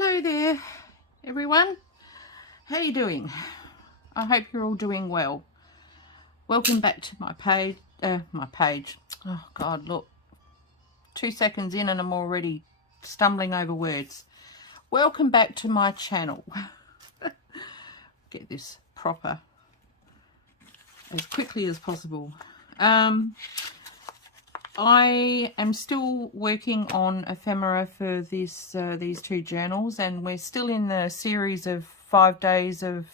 Hello there, everyone. How you doing? I hope you're all doing well. Welcome back to my page. Oh God, look, 2 seconds in and I'm already stumbling over words. Welcome back to my channel. Get this proper as quickly as possible. I am still working on ephemera for this these two journals, and we're still in the series of 5 days of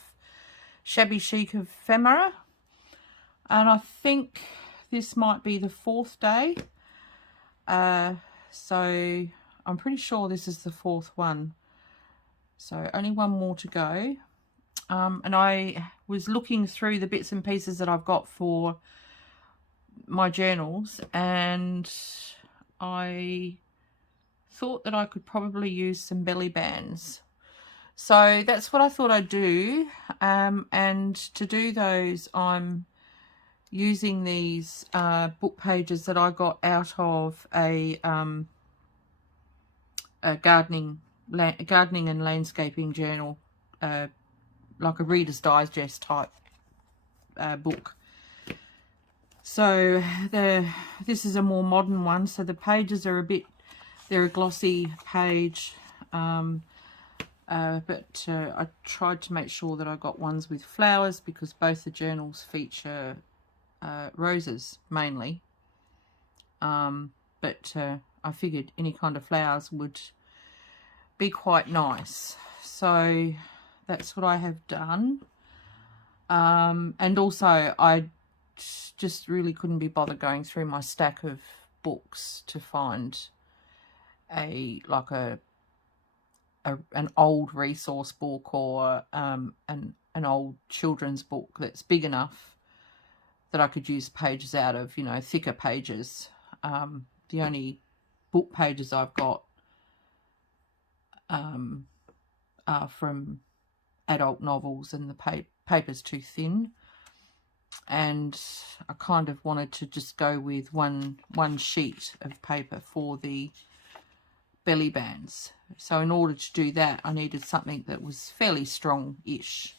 shabby chic ephemera, and I think this might be the 4th day. So I'm pretty sure this is the 4th one. So only one more to go. And I was looking through the bits and pieces that I've got for my journals, and I thought that I could probably use some belly bands. So that's what I thought I'd do. And to do those, I'm using these book pages that I got out of a gardening and landscaping journal, like a Reader's Digest type book. So this is a more modern one, so the pages are they're a glossy page, but I tried to make sure that I got ones with flowers, because both the journals feature roses mainly, but I figured any kind of flowers would be quite nice, so that's what I have done. And also I just really couldn't be bothered going through my stack of books to find an old resource book or an old children's book that's big enough that I could use pages out of, you know, thicker pages. The only book pages I've got are from adult novels, and the paper's too thin, and I kind of wanted to just go with one sheet of paper for the belly bands. So in order to do that, I needed something that was fairly strong-ish.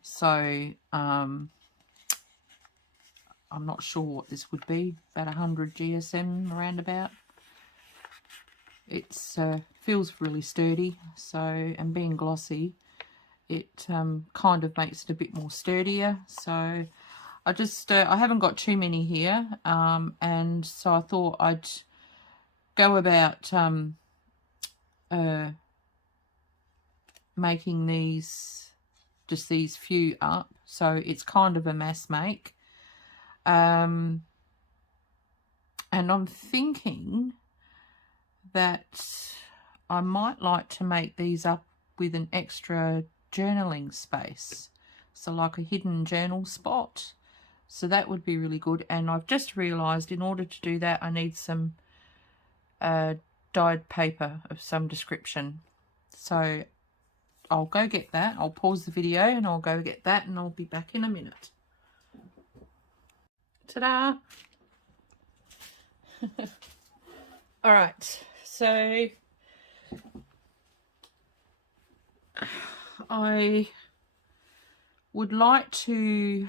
So I'm not sure what this would be, about 100 GSM around about. It's feels really sturdy, so, and being glossy, it kind of makes it a bit more sturdier. So I just I haven't got too many here, and so I thought I'd go about making these few up, so it's kind of a mass make. And I'm thinking that I might like to make these up with an extra journaling space, so like a hidden journal spot. So that would be really good. And I've just realized in order to do that I need some dyed paper of some description, so I'll go get that. I'll pause the video and I'll go get that, and I'll be back in a minute. Ta-da! All right, so I would like to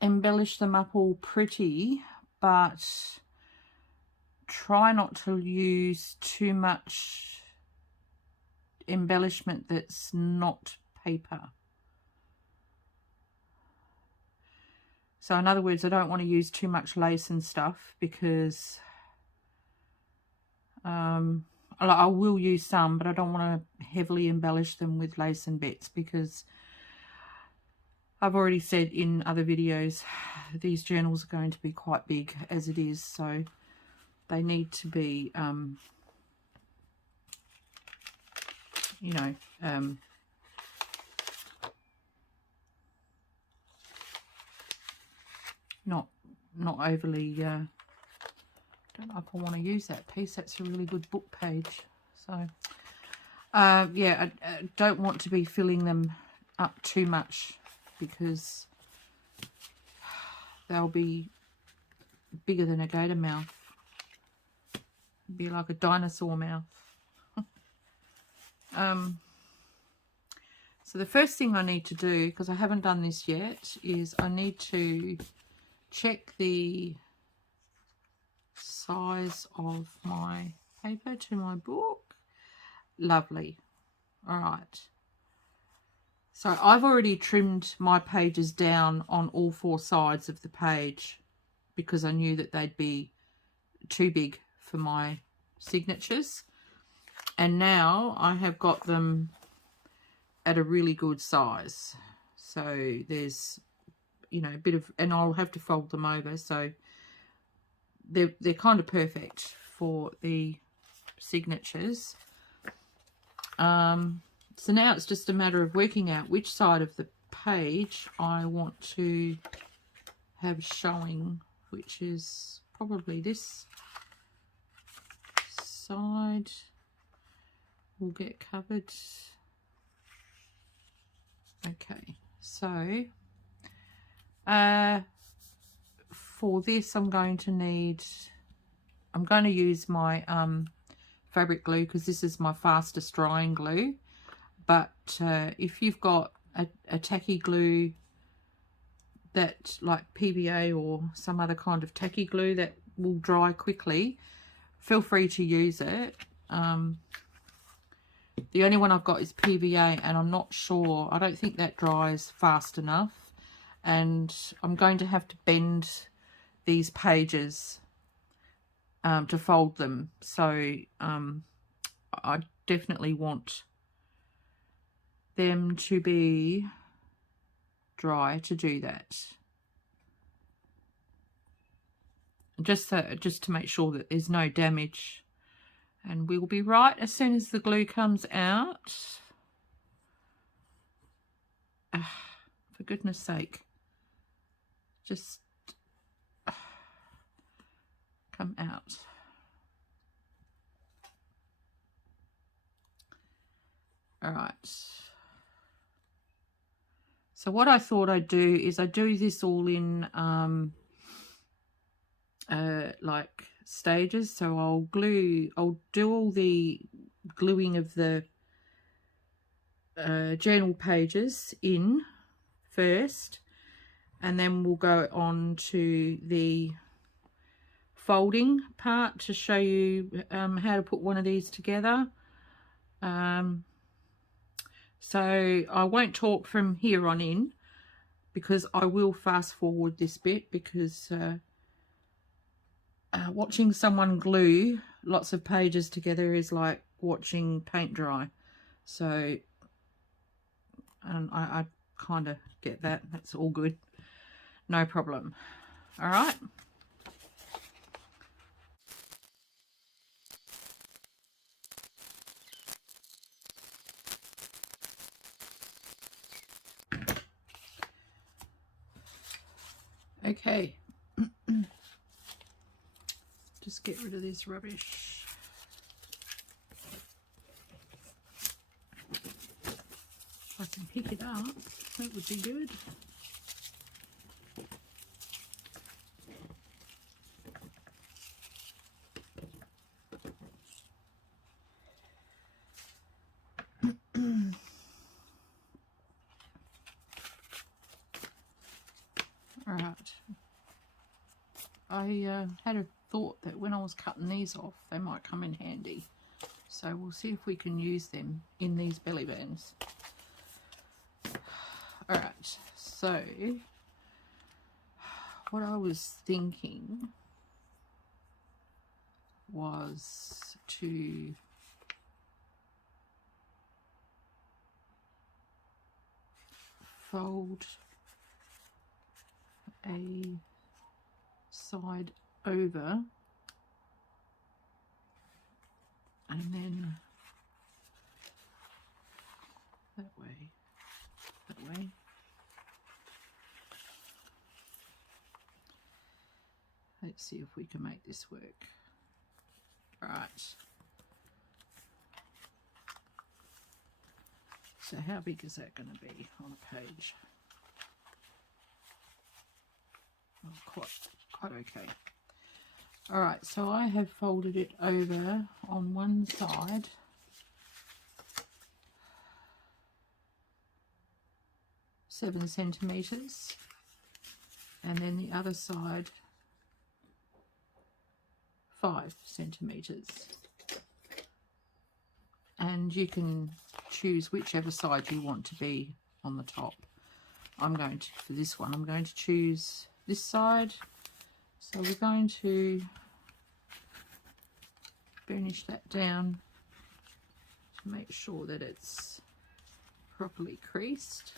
embellish them up all pretty, but try not to use too much embellishment that's not paper. So in other words, I don't want to use too much lace and stuff, because I will use some, but I don't want to heavily embellish them with lace and bits, because I've already said in other videos these journals are going to be quite big as it is, so they need to be you know, not overly don't know if I want to use that piece. That's a really good book page. So yeah, I don't want to be filling them up too much, because they'll be bigger than a gator mouth. It'd be like a dinosaur mouth. So the first thing I need to do, because I haven't done this yet, is I need to check the size of my paper to my book. Lovely. All right. So I've already trimmed my pages down on all 4 sides of the page because I knew that they'd be too big for my signatures. And now I have got them at a really good size. So there's, you know, a bit of, and I'll have to fold them over. So they're kind of perfect for the signatures. So now it's just a matter of working out which side of the page I want to have showing, which is probably this side will get covered. Okay, so for this I'm going to use my fabric glue, because this is my fastest drying glue. But if you've got a tacky glue that, like PVA or some other kind of tacky glue that will dry quickly, feel free to use it. The only one I've got is PVA, and I'm not sure, I don't think that dries fast enough, and I'm going to have to bend these pages to fold them. So I definitely want them to be dry to do that. Just to make sure that there's no damage. And we'll be right as soon as the glue comes out. For goodness sake. Just come out. All right. So what I thought I'd do is I do this all in like stages. So I'll do all the gluing of the journal pages in first, and then we'll go on to the folding part to show you how to put one of these together. So I won't talk from here on in, because I will fast forward this bit, because watching someone glue lots of pages together is like watching paint dry. So I kind of get that. That's all good. No problem. All right. Okay. Just get rid of this rubbish. If I can pick it up, that would be good. All right. I had a thought that when I was cutting these off, they might come in handy. So we'll see if we can use them in these belly bands. All right. So what I was thinking was to fold a side over and then that way. Let's see if we can make this work. All right. So how big is that going to be on a page? Oh, quite okay. All right, so I have folded it over on one side. Seven centimeters, and then the other side 5 centimeters, and you can choose whichever side you want to be on the top. I'm going to, for this one, I'm going to choose this side, so we're going to burnish that down to make sure that it's properly creased.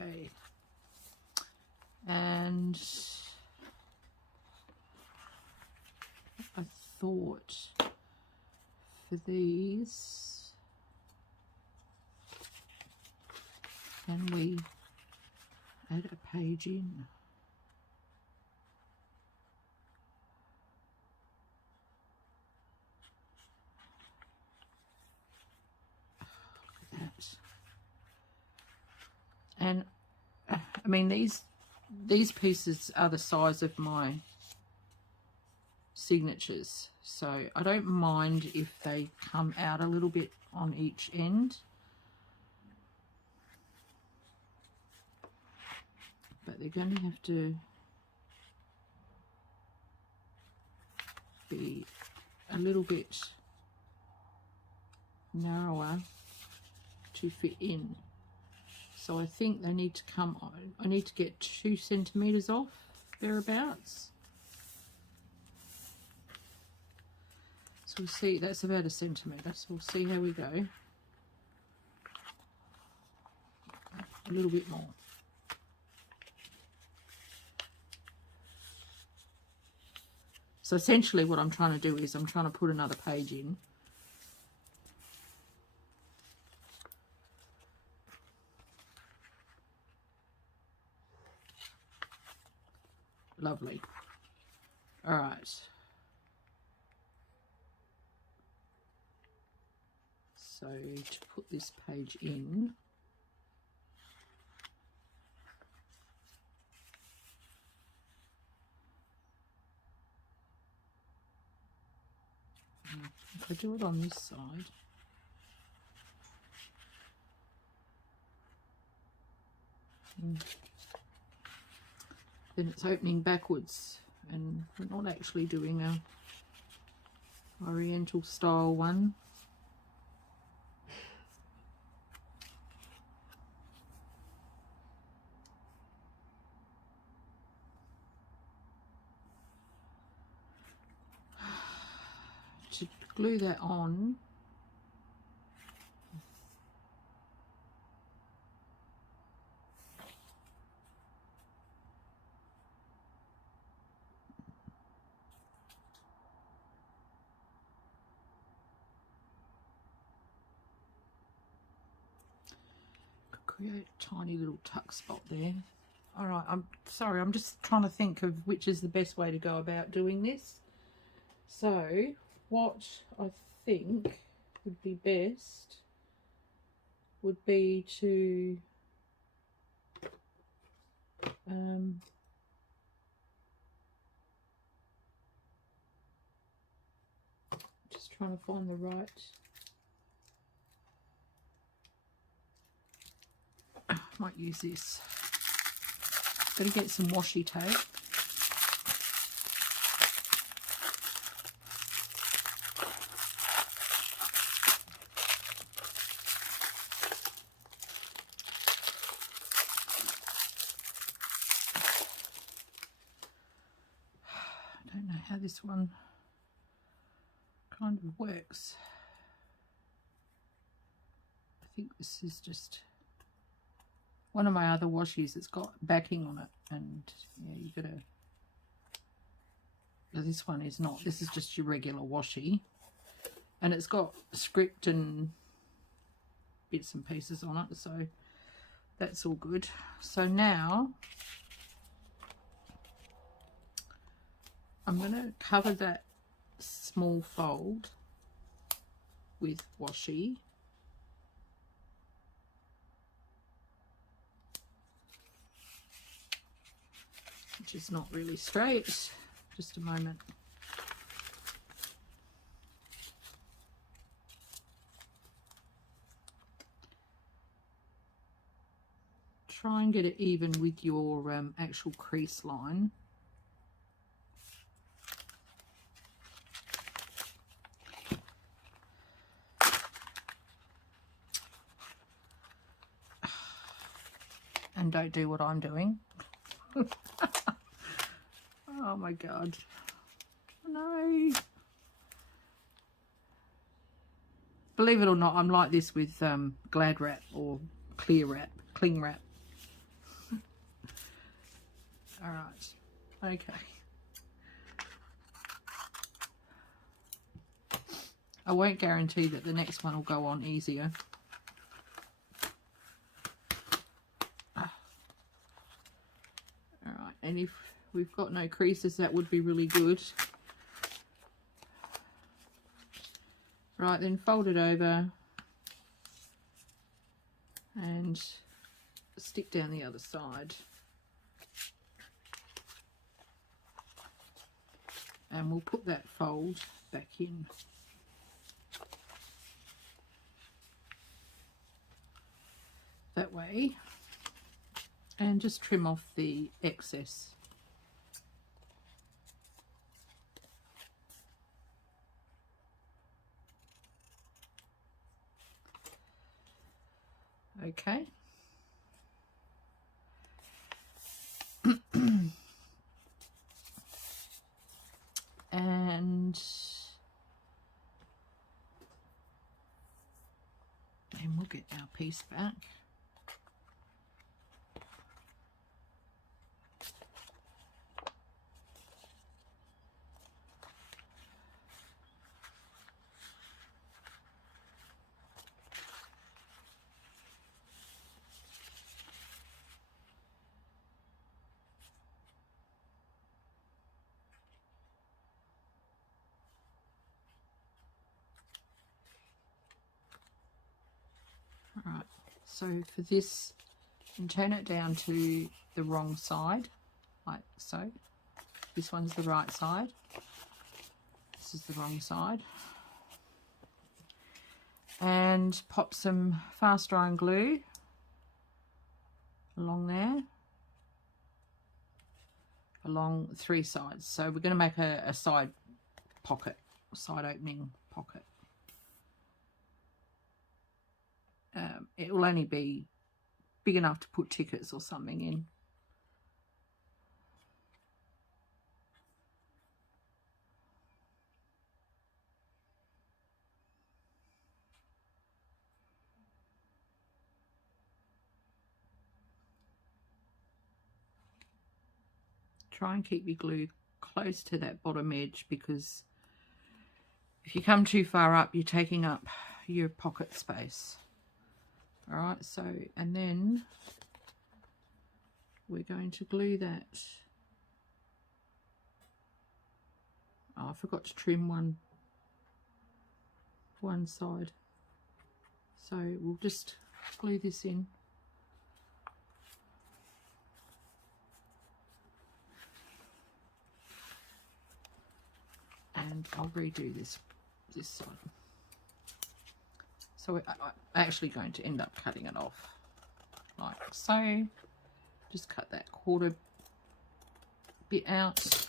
Okay, and I thought for these, can we add a page in? Look at that. And I mean, these pieces are the size of my signatures, so I don't mind if they come out a little bit on each end, but they're going to have to be a little bit narrower to fit in. So I think they need to come on. I need to get 2 centimeters off, thereabouts. So we'll see, that's about 1 centimeter. So we'll see how we go. A little bit more. So essentially what I'm trying to do is I'm trying to put another page in. Lovely. All right. So to put this page in, if I do it on this side, then it's opening backwards, and we're not actually doing a oriental style one. To glue that on, create a tiny little tuck spot there. All right, I'm sorry, I'm just trying to think of which is the best way to go about doing this. So what I think would be best would be to just trying to find the right, might use this. Gotta get some washi tape. I don't know how this one kind of works. I think this is just one of my other washies. It's got backing on it, and yeah, you gotta, this one is not, this is just your regular washi, and it's got script and bits and pieces on it, so that's all good. So now I'm going to cover that small fold with washi. Which is not really straight. Just a moment. Try and get it even with your actual crease line. And don't do what I'm doing. Oh my God. No. Believe it or not, I'm like this with Glad wrap or clear wrap, cling wrap. All right. Okay. I won't guarantee that the next one will go on easier. All right, and if we've got no creases, that would be really good. Right, then fold it over and stick down the other side. And we'll put that fold back in. That way. And just trim off the excess. Okay. And we'll get our piece back. Alright, so for this, and turn it down to the wrong side, like so. This one's the right side. This is the wrong side. And pop some fast drying glue along there, along 3 sides. So we're going to make a side pocket, side opening pocket. It will only be big enough to put tickets or something in. Try and keep your glue close to that bottom edge, because if you come too far up, you're taking up your pocket space. All right, so, and then we're going to glue that. Oh, I forgot to trim one side. So we'll just glue this in. And I'll redo this side. So I'm actually going to end up cutting it off like so. Just cut that quarter bit out.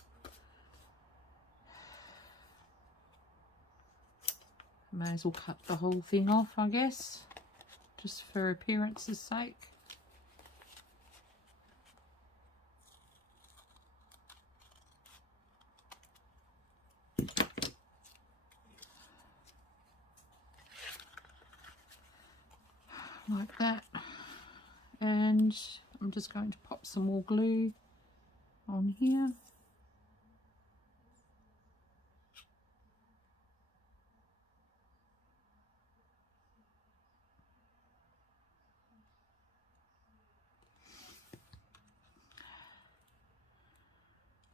May as well cut the whole thing off, I guess, just for appearance's sake. Like that. And I'm just going to pop some more glue on here.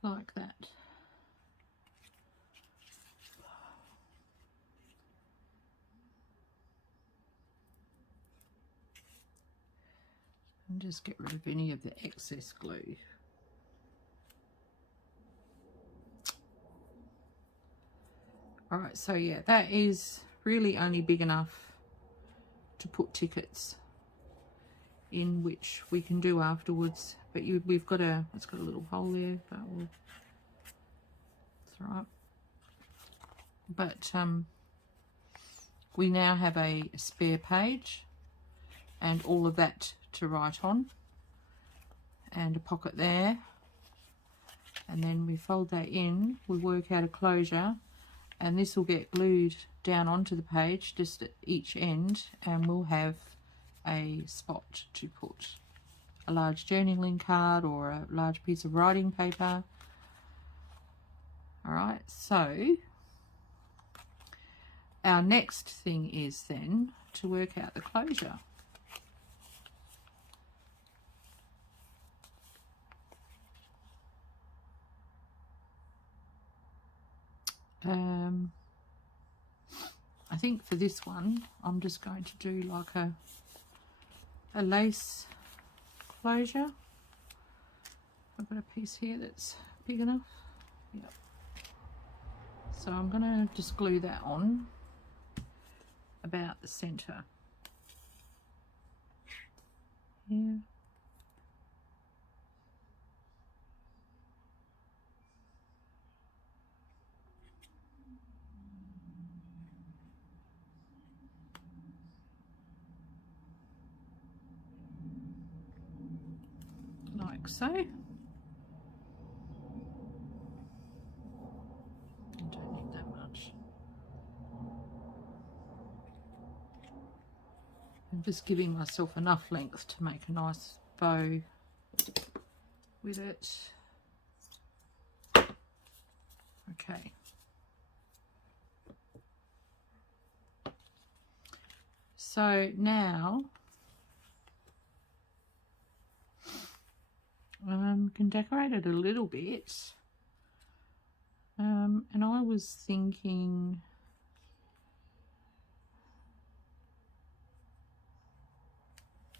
Like that. and just get rid of any of the excess glue. Alright, so yeah, that is really only big enough to put tickets in, which we can do afterwards. But we've got it's got a little hole there, but it's alright. But we now have a spare page and all of that to write on, and a pocket there, and then we fold that in, we work out a closure, and this will get glued down onto the page just at each end, and we'll have a spot to put a large journaling card or a large piece of writing paper. Alright, so our next thing is then to work out the closure. I think for this one I'm just going to do like a lace closure. I've got a piece here that's big enough. Yep. So I'm going to just glue that on about the center here. Like so. I don't need that much. I'm just giving myself enough length to make a nice bow with it. Okay. So now can decorate it a little bit, and I was thinking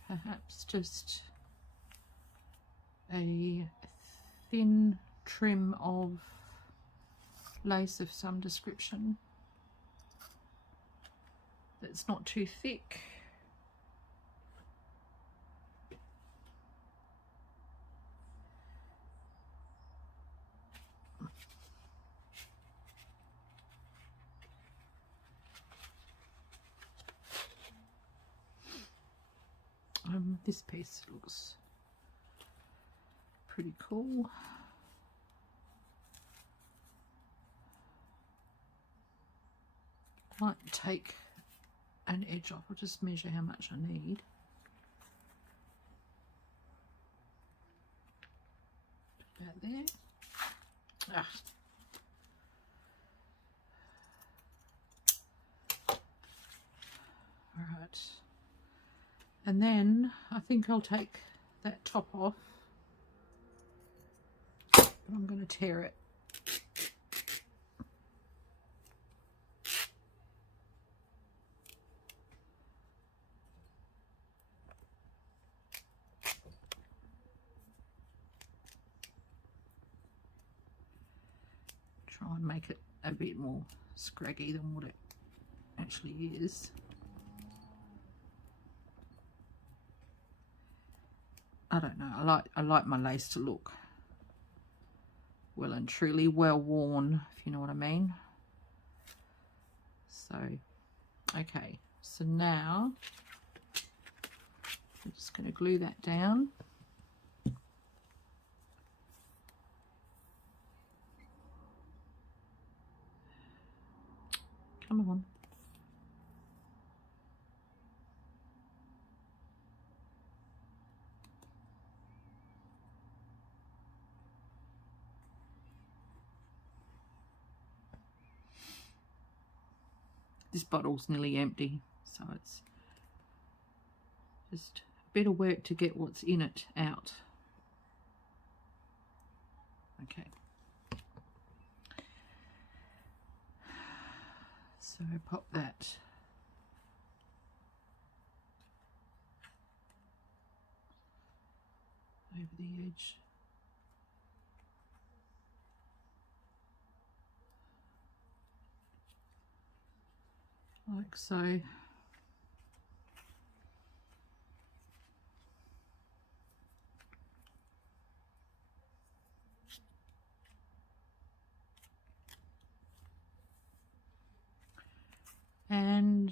perhaps just a thin trim of lace of some description that's not too thick. This piece looks pretty cool. Might take an edge off. I'll just measure how much I need. About there. Ah. All right. And then I think I'll take that top off, but I'm going to tear it. Try and make it a bit more scraggy than what it actually is. I don't know, I like my lace to look well and truly well worn, if you know what I mean. So, okay, so now I'm just going to glue that down. Come on. This bottle's nearly empty, so it's just a bit of work to get what's in it out. Okay. So pop that over the edge. Like so. And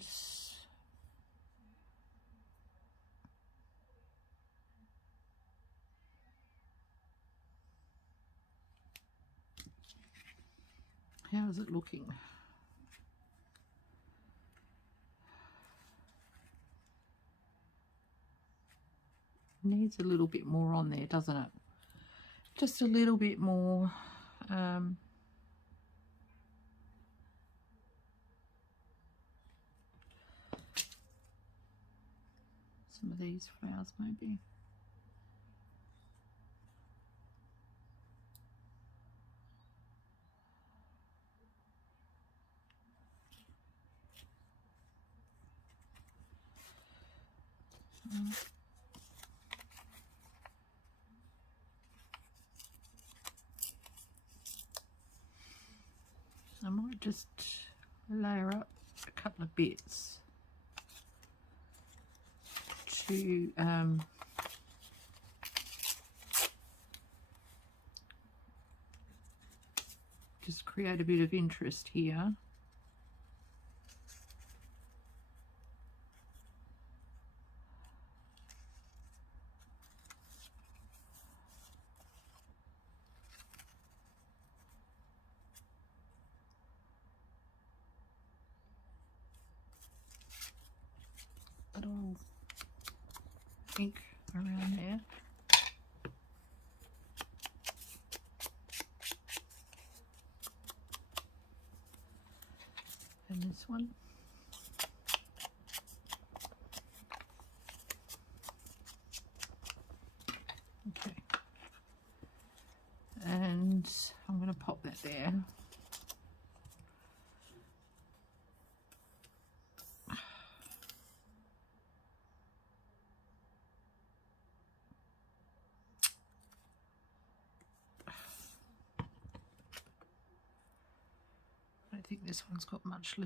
how is it looking? Needs a little bit more on there, doesn't it? Just a little bit more. Some of these flowers maybe. I might just layer up a couple of bits to just create a bit of interest here. Little ink around there. And this one. Okay. And I'm going to pop that there. I don't think this one's got much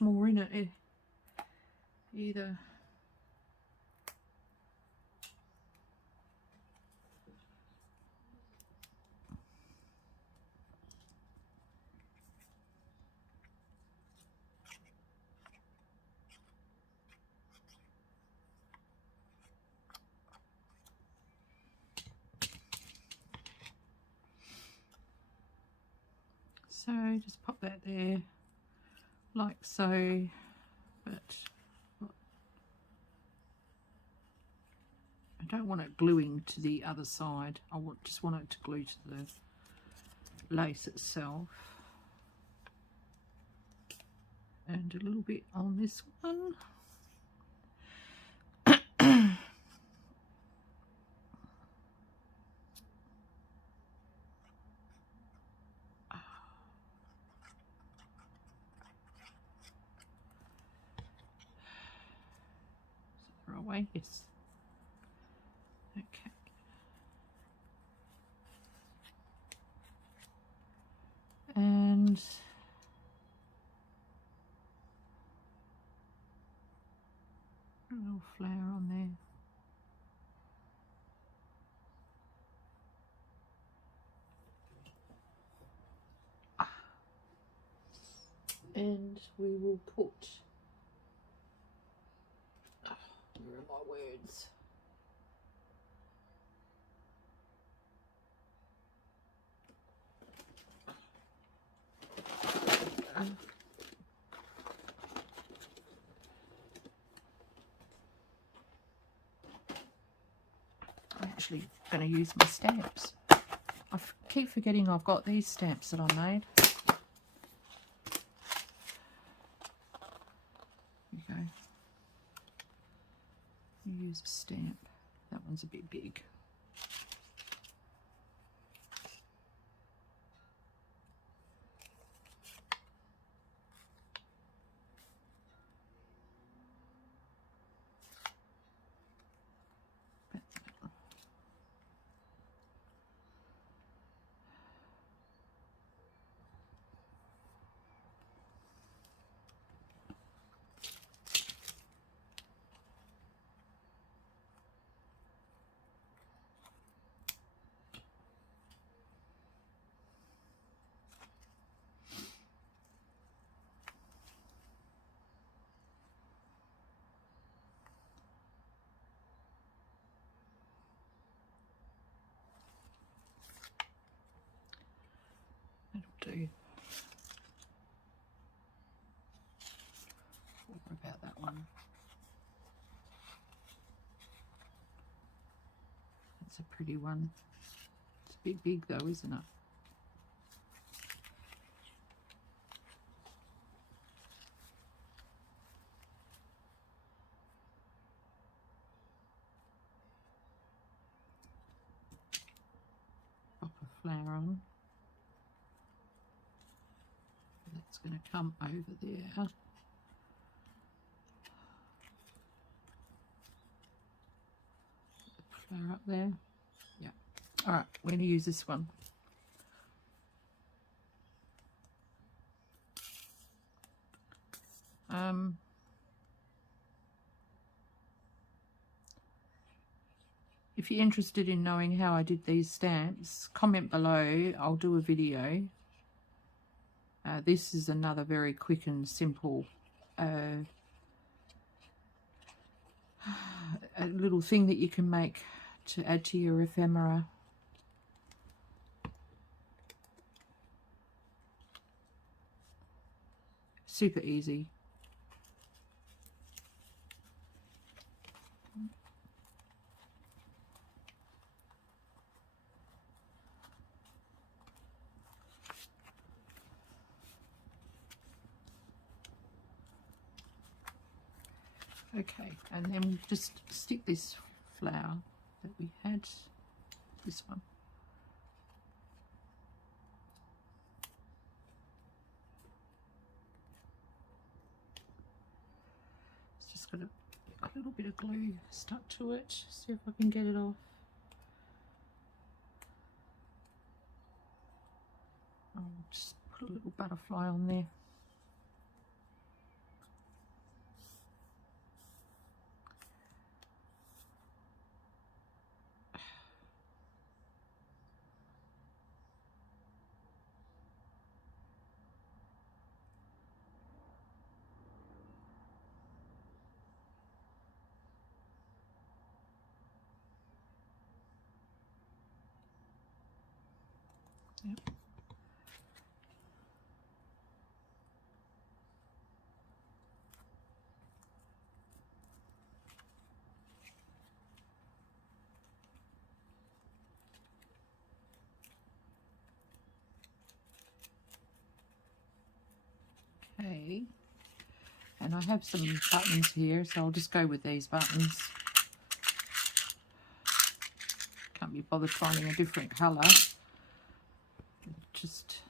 more in it either. So just pop that there like so, but I don't want it gluing to the other side. I just want it to glue to the lace itself. And a little bit on this one. Away, yes. Okay. And a little flower on there. And we will put, where are my words? I'm actually going to use my stamps. I keep forgetting I've got these stamps that I made. There you go. Use a stamp. That one's a bit big. do. What about that one? That's a pretty one. It's a bit big though, isn't it? Pop a flower on. That's going to come over there. Flower up there. Yeah. All right, we're going to use this one. If you're interested in knowing how I did these stamps, comment below. I'll do a video. This is another very quick and simple a little thing that you can make to add to your ephemera. Super easy. Okay, and then we'll just stick this flower that we had, this one. It's just got a little bit of glue stuck to it. See if I can get it off. I'll just put a little butterfly on there. Yep. Okay, and I have some buttons here, so I'll just go with these buttons. Can't be bothered finding a different colour. Just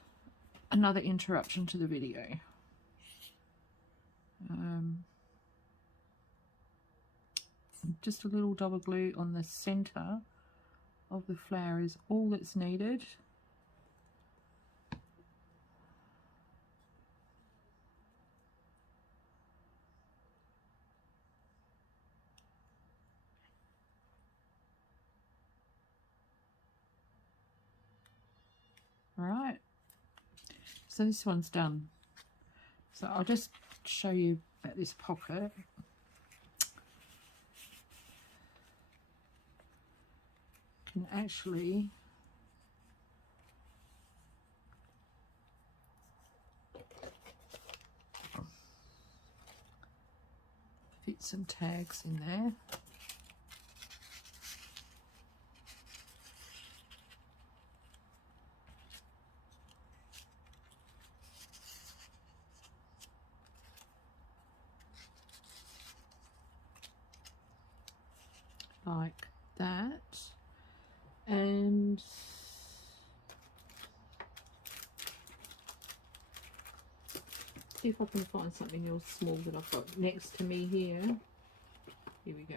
another interruption to the video. Just a little double glue on the centre of the flower is all that's needed. Alright, so this one's done. So I'll just show you about this pocket. Can actually fit some tags in there. Like that, and see if I can find something else small that I've got next to me here. Here we go.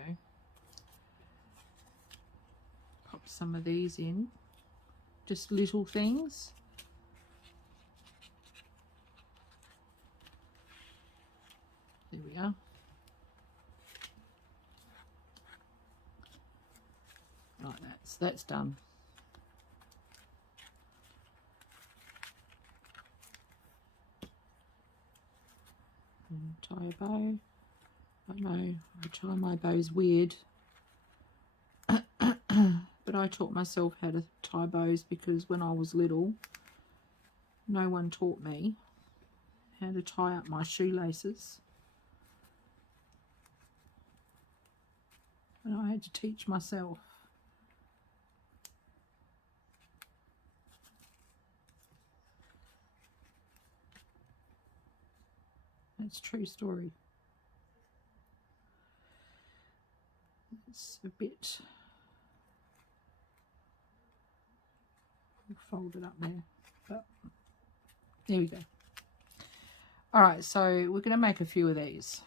Pop some of these in, just little things. There we are. Like that, so that's done. And tie a bow. I know I tie my bows weird, but I taught myself how to tie bows because when I was little, no one taught me how to tie up my shoelaces. And I had to teach myself. That's a true story. It's a bit folded up there, but there we go. All right, so we're going to make a few of these.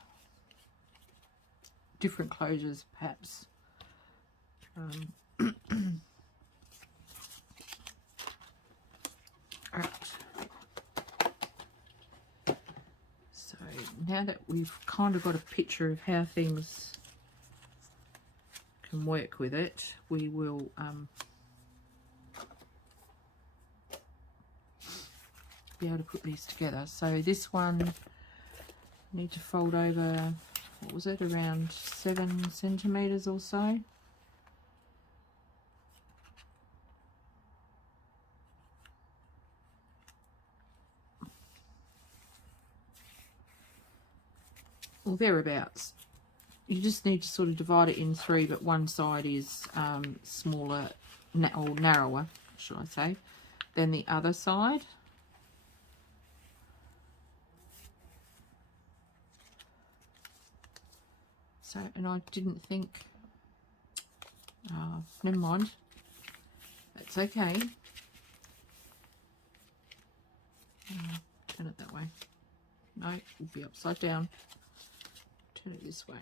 Different closures, perhaps. All right. So now that we've kind of got a picture of how things can work with it, we will be able to put these together. So this one, I need to fold over, what was it, around 7 centimeters or so. Or thereabouts. You just need to sort of divide it in 3, but one side is smaller or narrower, should I say, than the other side. So, and I didn't think, never mind, that's okay. Turn it that way. No, it will be upside down. Turn it this way.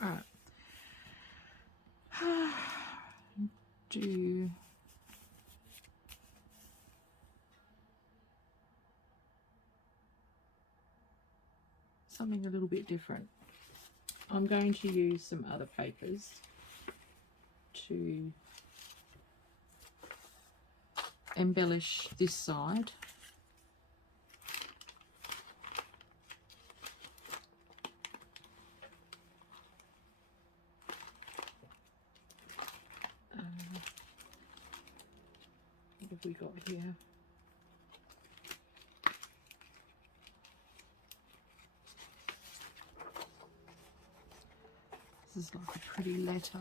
All right. Do something a little bit different. I'm going to use some other papers to embellish this side. What have we got here? This is like a pretty letter.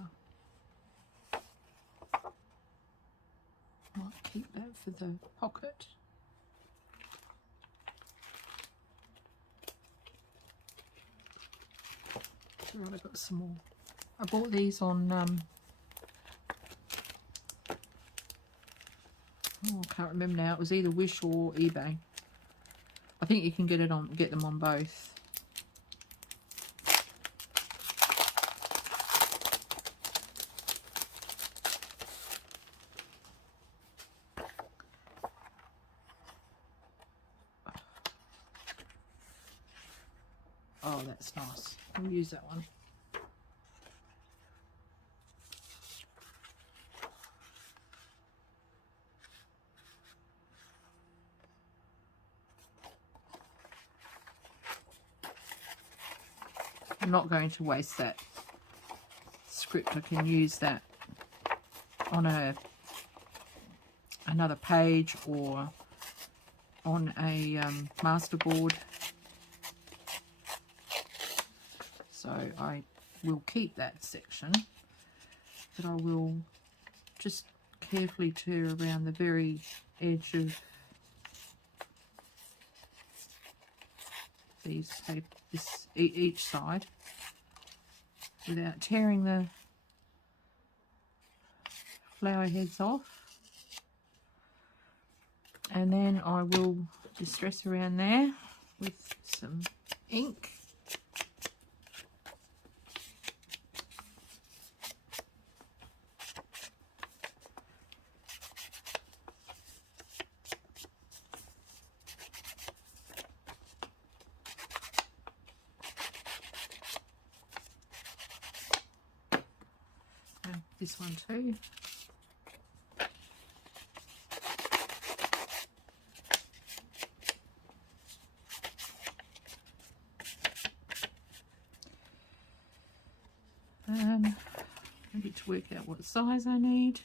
Might keep that for the pocket. So right, I've got some more. I bought these on oh, I can't remember now. It was either Wish or eBay. I think you can get them on both. Oh, that's nice. I'll use that one. I'm not going to waste that script. I can use that on another page or on a masterboard. So I will keep that section, but I will just carefully tear around the very edge of these each side without tearing the flower heads off. And then I will distress around there with some ink. This one too. Maybe to work out what size I need.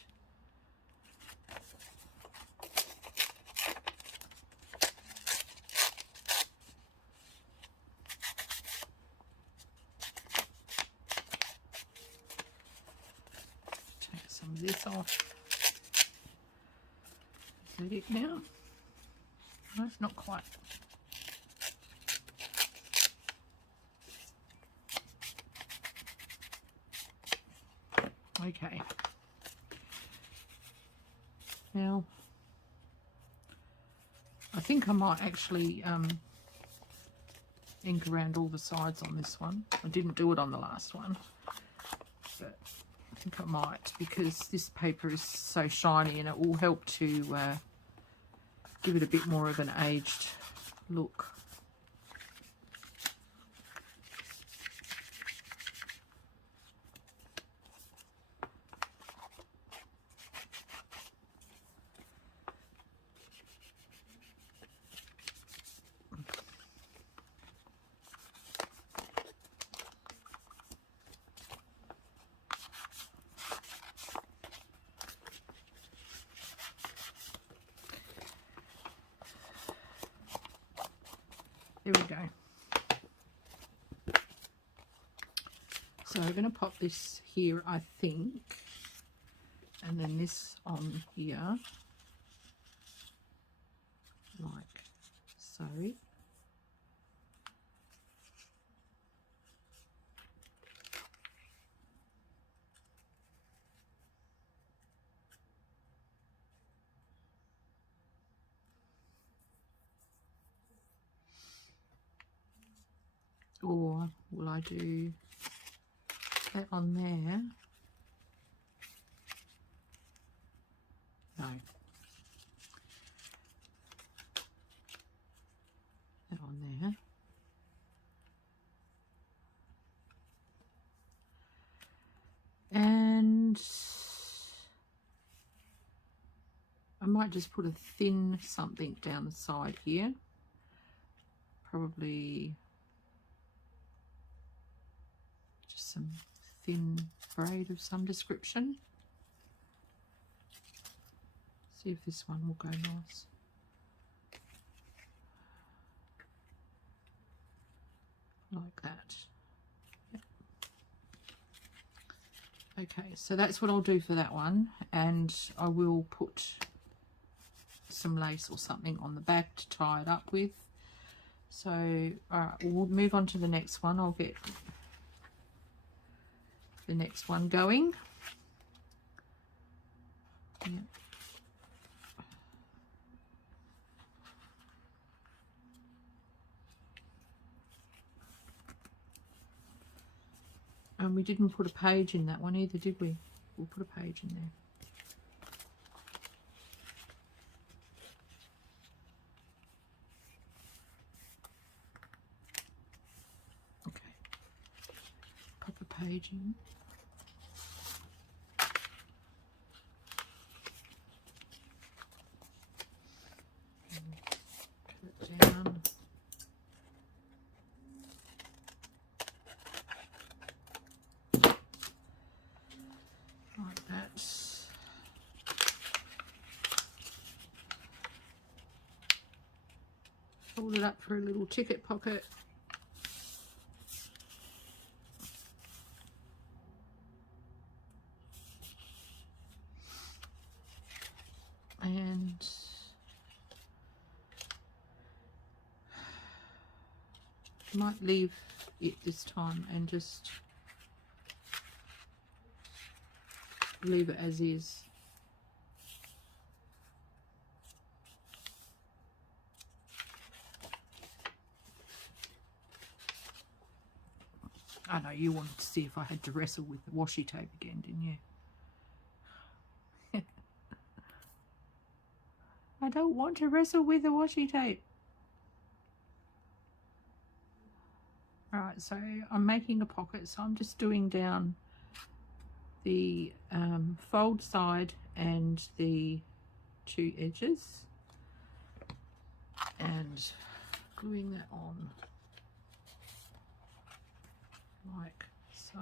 Take some of this off. Is that it now? No, not quite. Okay. Now, I think I might actually ink around all the sides on this one. I didn't do it on the last one, but I think I might, because this paper is so shiny and it will help to give it a bit more of an aged look. There we go. So we're going to pop this here, I think, and then this on here, like so. Or will I do that on there? No. That on there. And I might just put a thin something down the side here. Probably some thin braid of some description. See if this one will go nice. Like that. Yep. Okay, so that's what I'll do for that one, and I will put some lace or something on the back to tie it up with. So, alright, we'll move on to the next one. I'll get the next one going. Yep. And we didn't put a page in that one either, did we? We'll put a page in there. Okay. Pop a page in. Cut it down. Like that. Fold it up for a little ticket pocket. And I might leave it this time and just leave it as is. I know you wanted to see if I had to wrestle with the washi tape again, didn't you? I don't want to wrestle with the washi tape. Alright, so I'm making a pocket, so I'm just doing down the fold side and the two edges and gluing that on like so.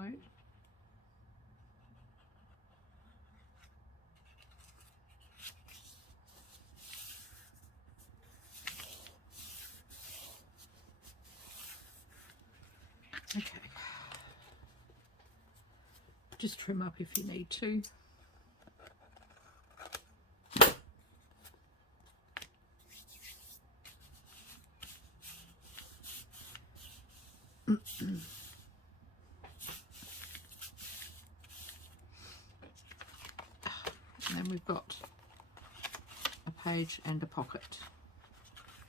Just trim up if you need to. And then we've got a page and a pocket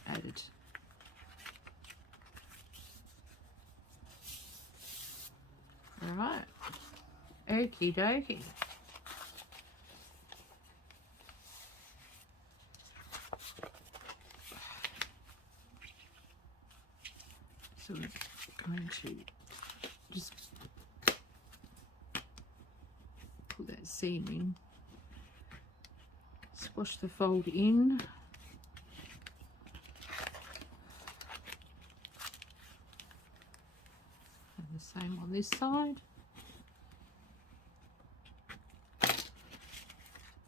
added. All right, okie dokie. So we're going to just put that seam in, squash the fold in, and the same on this side.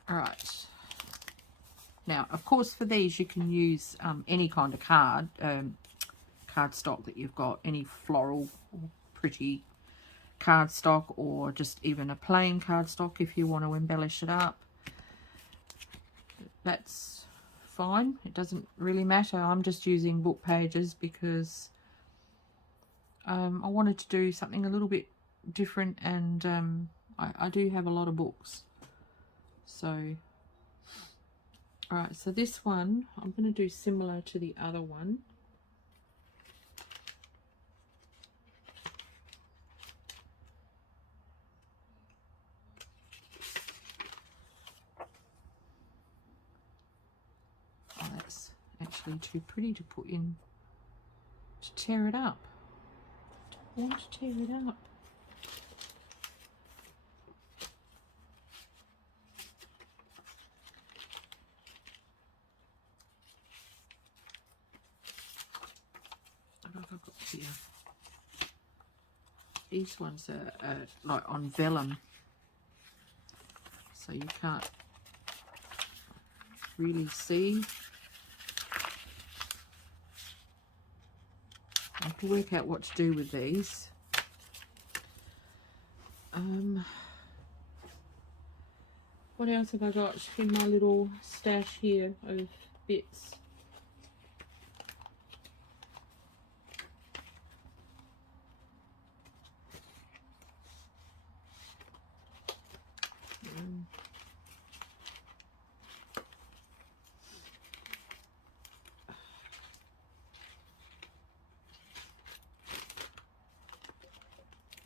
All right. Now, of course, for these you can use any kind of cardstock that you've got, any floral or pretty cardstock, or just even a plain cardstock if you want to embellish it up. That's fine, it doesn't really matter. I'm just using book pages because I wanted to do something a little bit different, and I do have a lot of books. So alright, so this one I'm going to do similar to the other one. Oh, that's actually too pretty to put in to tear it up. I want to tear it up. What have I got here? These ones are like on vellum, so you can't really see. I have to work out what to do with these. What else have I got in my little stash here of bits?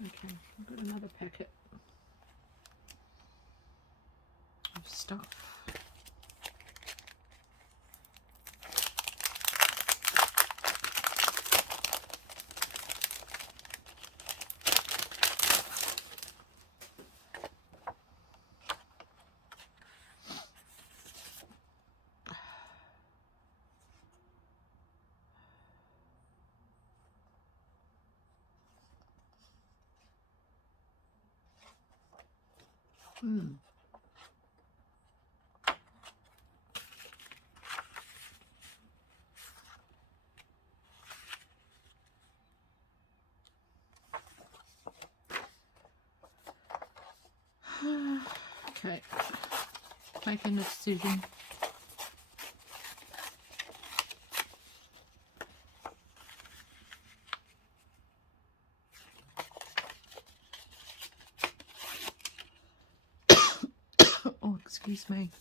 Okay, I've got another packet of stuff. Okay, making a decision. Oh, excuse me.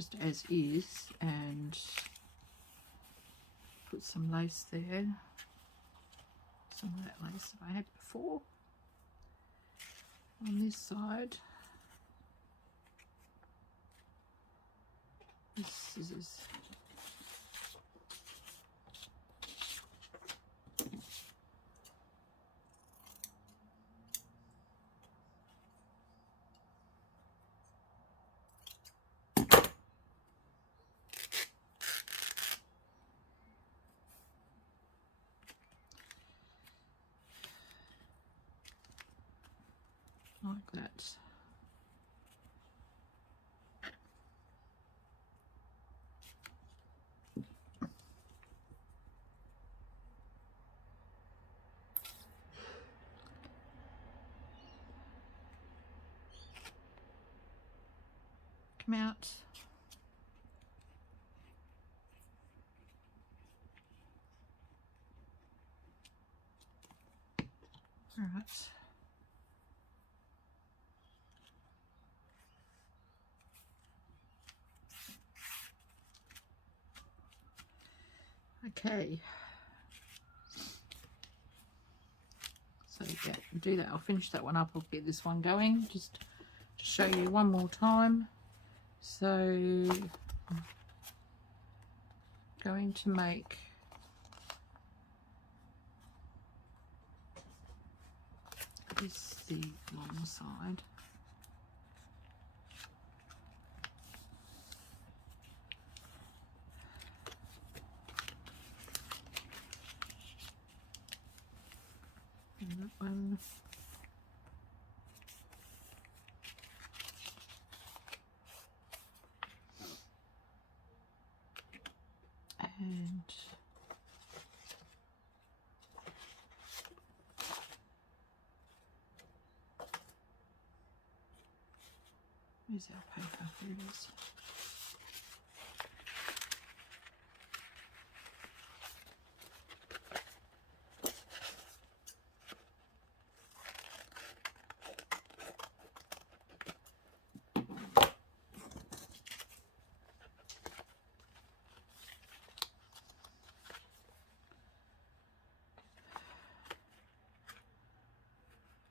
just as is, and put some lace there, some of that lace that I had before on this side. This scissors. Like that. Come out. All right. Okay, so yeah, do that. I'll finish that one up. I'll get this one going just to show you one more time. So I'm going to make this the long side. And that one. And where's our paper? There it is.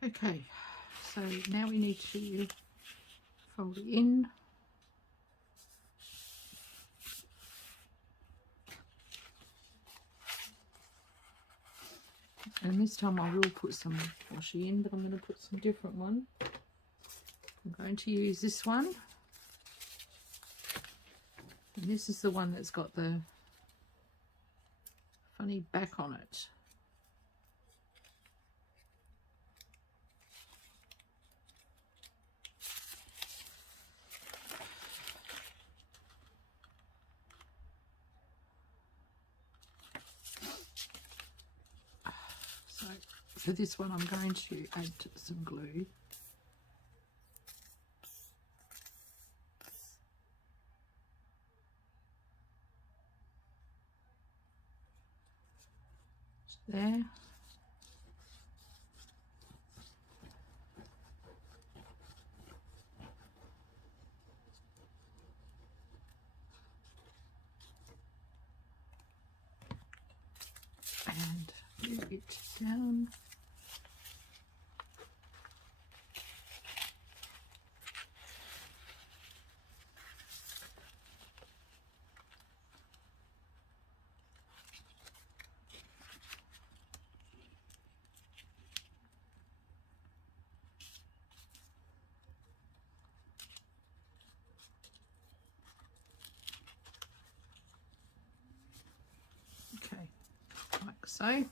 Okay, so now we need to fold it in. And this time I will put some washi in, but I'm going to put some different one. I'm going to use this one. And this is the one that's got the funny back on it. So for this one I'm going to add some glue. There. And move it down. Okay, like so.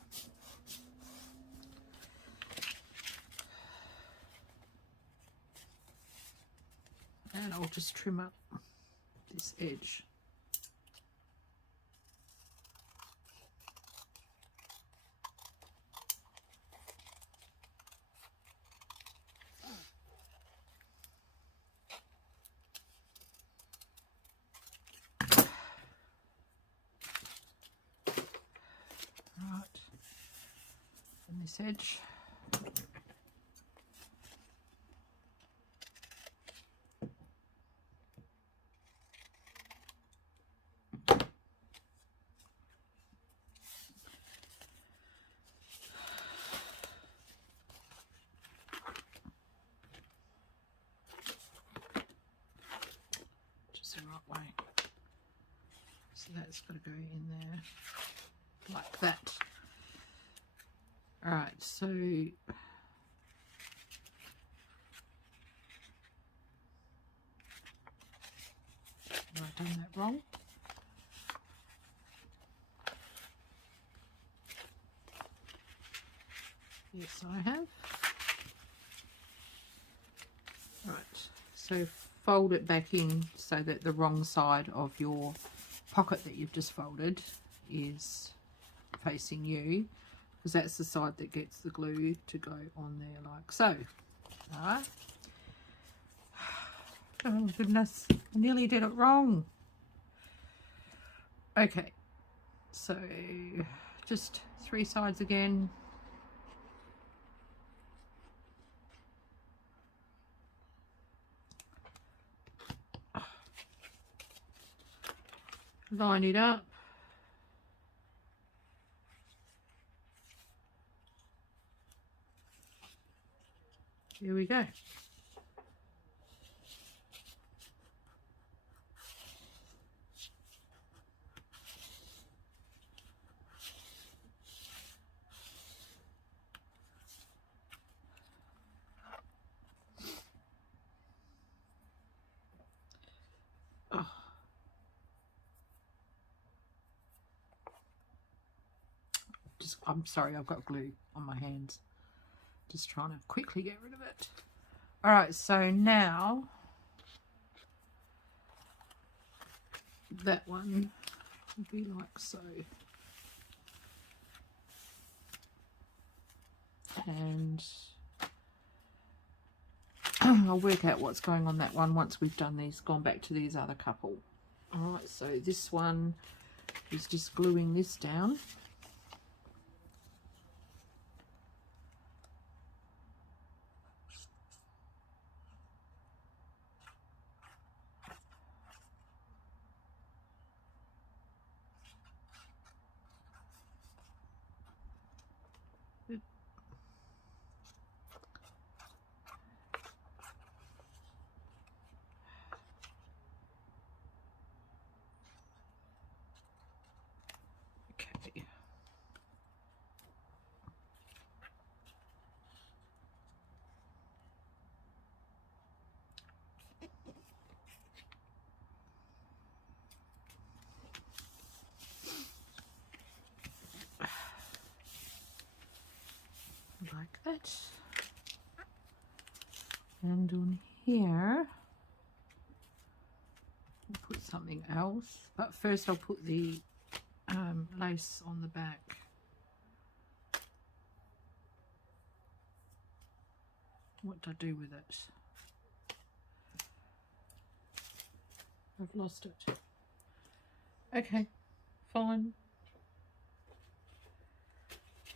And I'll just trim up this edge. Right, and this edge. So that's got to go in there like that. All right, so have I done that wrong? Yes, I have. Right, so fold it back in so that the wrong side of your pocket that you've just folded is facing you, because that's the side that gets the glue to go on there like so. All right. Oh goodness, I nearly did it wrong. Okay, so just 3 sides again. Line it up. Here we go. Oh. I'm sorry, I've got glue on my hands. Just trying to quickly get rid of it. All right, so now that one will be like so. And I'll work out what's going on that one once we've done these, gone back to these other couple. All right, so this one is just gluing this down. Okay. Like that. And on here, I'll put something else. But first I'll put the lace on the back. What do I do with it? I've lost it. Okay, fine.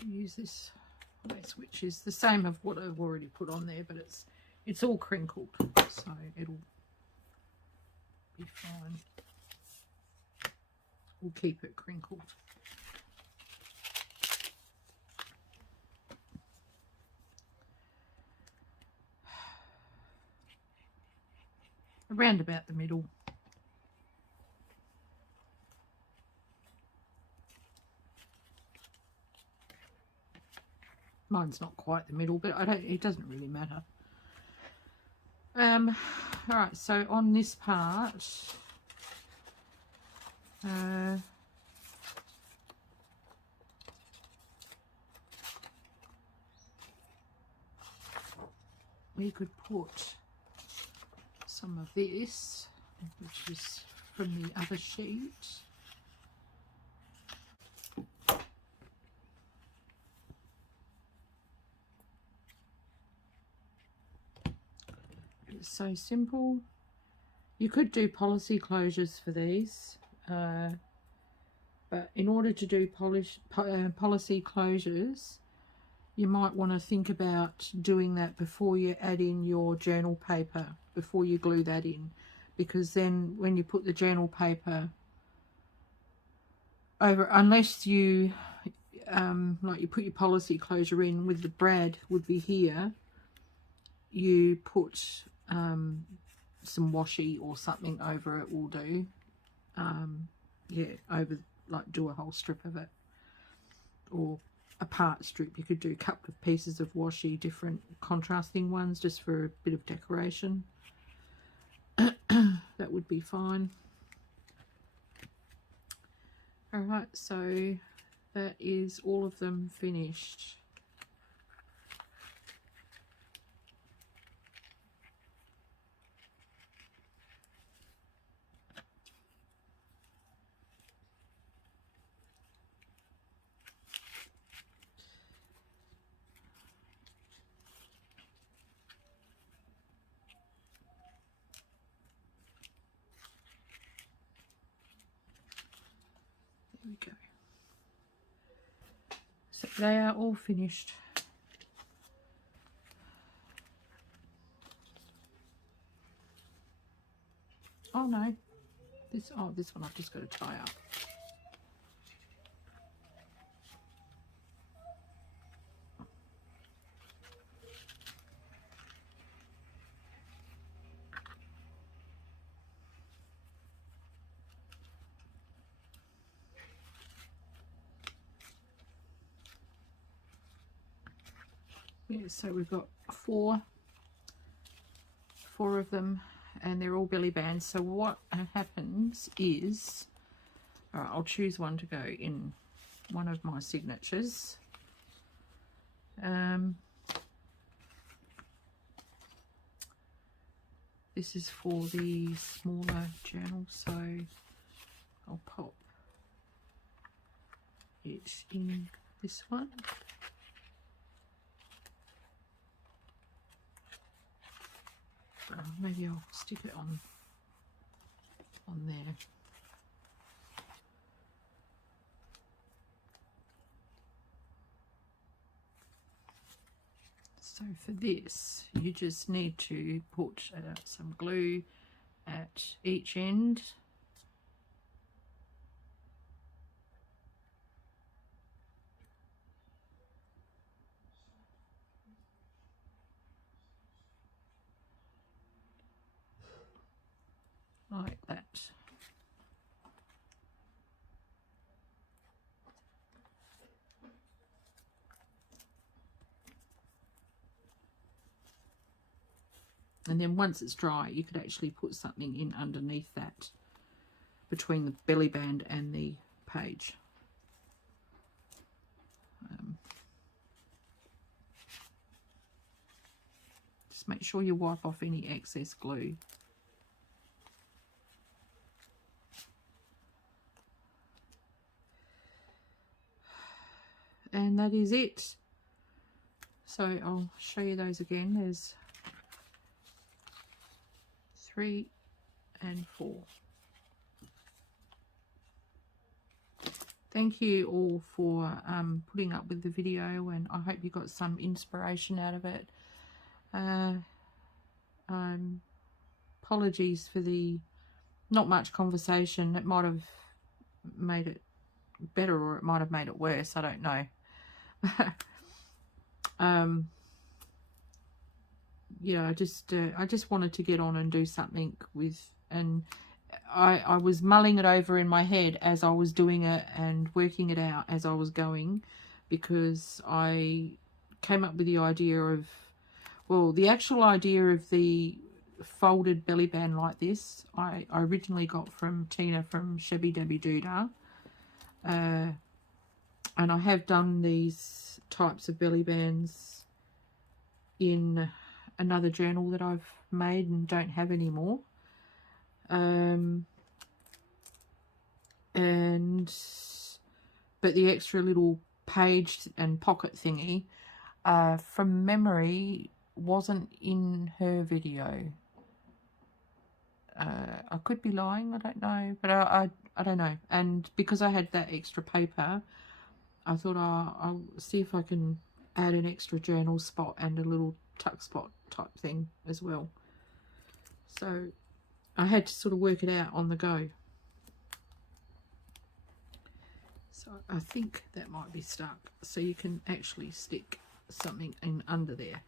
Use this lace, which is the same of what I've already put on there, but it's all crinkled, so it'll be fine. We'll keep it crinkled. Around about the middle. Mine's not quite the middle, but it doesn't really matter. All right, so on this part, we could put some of this, which is from the other sheet. It's so simple. You could do policy closures for these, but in order to do policy closures, you might want to think about doing that before you add in your journal paper, before you glue that in, because then when you put the journal paper over, unless you like you put your policy closure in with the brad would be here, you put some washi or something over it will do, yeah, over, like, do a whole strip of it, or a part strip. You could do a couple of pieces of washi, different contrasting ones, just for a bit of decoration. That would be fine. Alright, so that is all of them finished. There we go. So they are all finished. Oh no, this one I've just got to tie up. Yeah, so we've got four of them, and they're all belly bands. So what happens is, all right, I'll choose one to go in one of my signatures. This is for the smaller journal, so I'll pop it in this one. Maybe I'll stick it on there. So for this, you just need to put some glue at each end. Like that. And then once it's dry, you could actually put something in underneath that, between the belly band and the page. Just make sure you wipe off any excess glue. And that is it. So I'll show you those again. There's 3 and 4. Thank you all for putting up with the video, and I hope you got some inspiration out of it. Apologies for the not much conversation. It might have made it better, or it might have made it worse. I don't know. Yeah, I just wanted to get on and do something with, and I was mulling it over in my head as I was doing it and working it out as I was going, because I came up with the idea of, well, the actual idea of the folded belly band like this, I originally got from Tina from Shabby Dabby Doodah. And I have done these types of belly bands in another journal that I've made and don't have anymore. But the extra little page and pocket thingy, from memory, wasn't in her video. I could be lying, I don't know, but I don't know. And because I had that extra paper, I thought I'll see if I can add an extra journal spot and a little tuck spot type thing as well. So I had to sort of work it out on the go. So I think that might be stuck. So you can actually stick something in under there.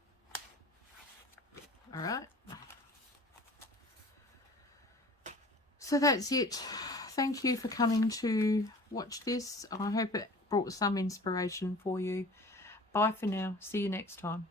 All right. So that's it. thank you for coming to watch this. I hope it brought some inspiration for you. Bye for now. See you next time.